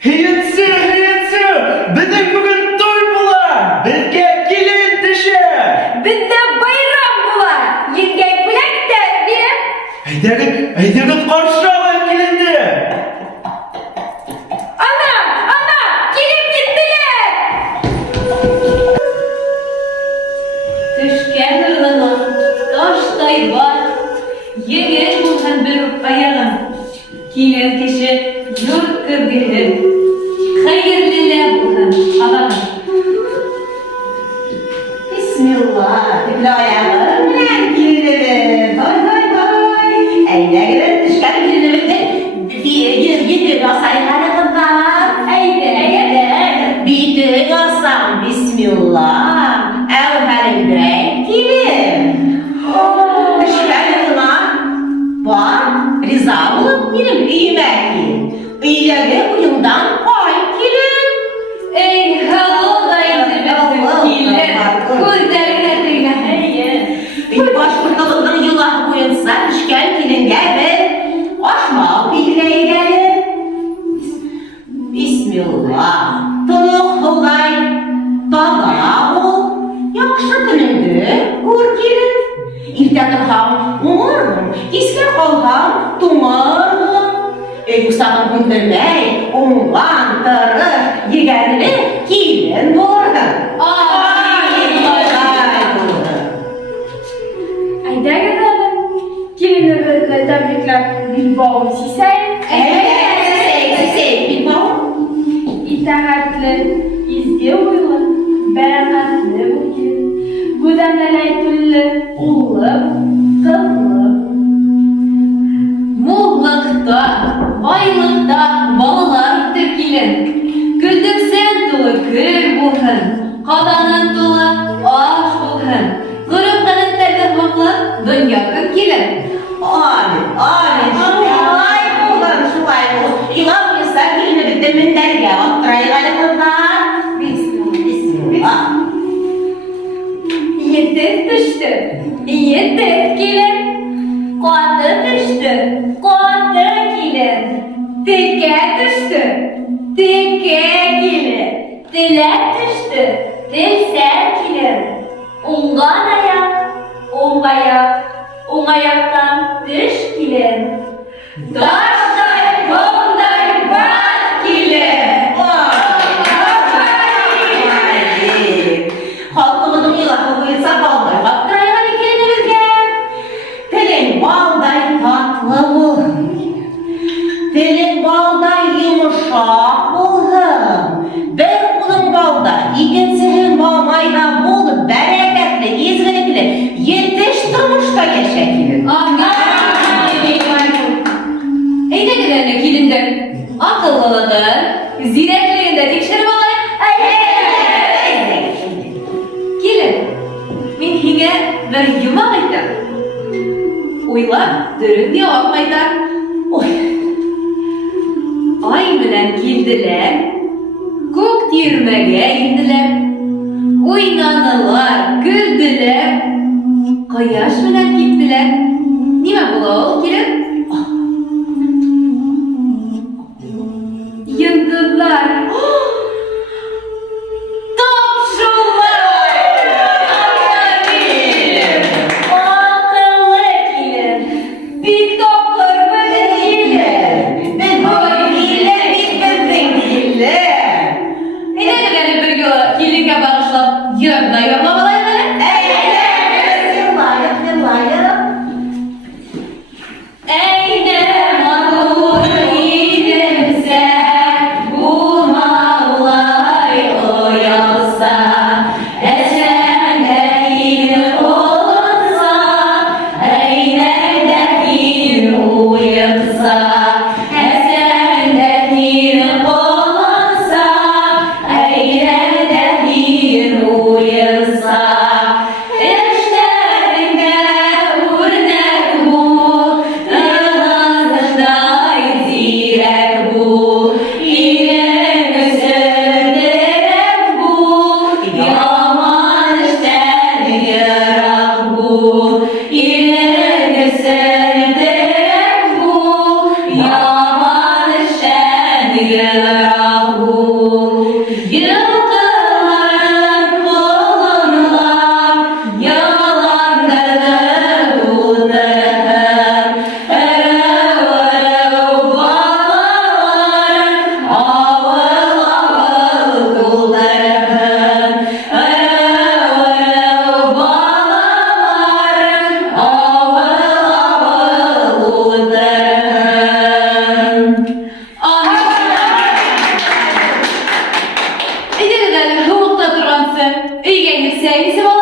Heyetsi, bizim bugün toy bular. Bizge gelin dışı. Bizde bayram bular. Yengek bilek terbiye. Haydi karşı alın gelindi. Ana, gelip gittiler. Düşken ırlana, taştay var. Yengek bulhan bir ayağın. Kilen kişi yurt kırgıhın. Hayırlılar bulhan Allah'ım. Bismillah, dibli ayağım, ben kirlirim, vay. Eylerim, düşken kirlirimden, gidir asayı harekatlar, eylerim. Bitir asam, bismillah, evherimden kirim. Düşken yılına, bak, riza olup benim üyüme kirim. Üyleri uyumdan koy kirim. Ey halodaydı bizim kilen. Gözlerine tüyle. Bir başvurduğundan yıllar boyunca düşken kilin geldi. Aşma bilgiye gelin. Bismillah. Tonuk olay. Dağlara ol. Yakşı günündü. Kur kilin. İrtatır ham umurun. İske kolham tumarın. Yükselin gündürmey. Umlan tırır. Yigerli kilin vurun. Ayda gidelim. Gelinlerle tebrikler. Bilbao Sisey. İtaatli, izge uylu, bereketli bu gün. Güdeneleytülü, ullu, kıllı. Muğlakta, baylıkta balılar kilen. Güldüksen dolu kır bulhan. Kadanın dolu aş bulhan. Kırıp kanıtlardan bakla dünya kilen. Amin. Şulay bu. İlan bilsen birine bir deminden ya. Oturayı galiba. Bismillah. Yedek düştü. Yedek kilen. Kuatı düştü. Kuatı kilen. Teke düştü. Teke kilen. Dilek düştü. Dilser kilen. Ungan ayak. Un ayaktan düş kilen. Taştay kolday var kilen. Halkımızın ilahı buyursa balday. Oturayı galiba kendimizge. Telin balday tatlı bulun. Telin balday yumuşak bulun. Ben bunun balday ikincinin balmayla bulup bereketli, izgilikli yetiştirmişte yaşayın. Amin. Eyde giderine kilinden akıllılanır, zireklerinde dikşeri balay. Kilin, min hine bir yumak ettim. Uyla, dürüm diye bakmaydan. Oy. Ay bilen kildiler, kök dirmege indiler. Oynanılar, güldüler. Kayaş bilen gittiler. Nime bula ol kilin? Yıldızlar. Topşullar. Akıllı kilin. Bir toplar böyle kilin. Ben böyle bir bebeğimle. Neden böyle bir yola kilinge bağışlap yönde yormamalar böyle? Eyne mağdur ilimse bulma Yılkıların kolundan yalanları tutar. Erev bağların avıl avıl tutar. Erev bağların avıl avıl tutar. Ede kadar hukukta duransın. Uygen bir sevgisi var.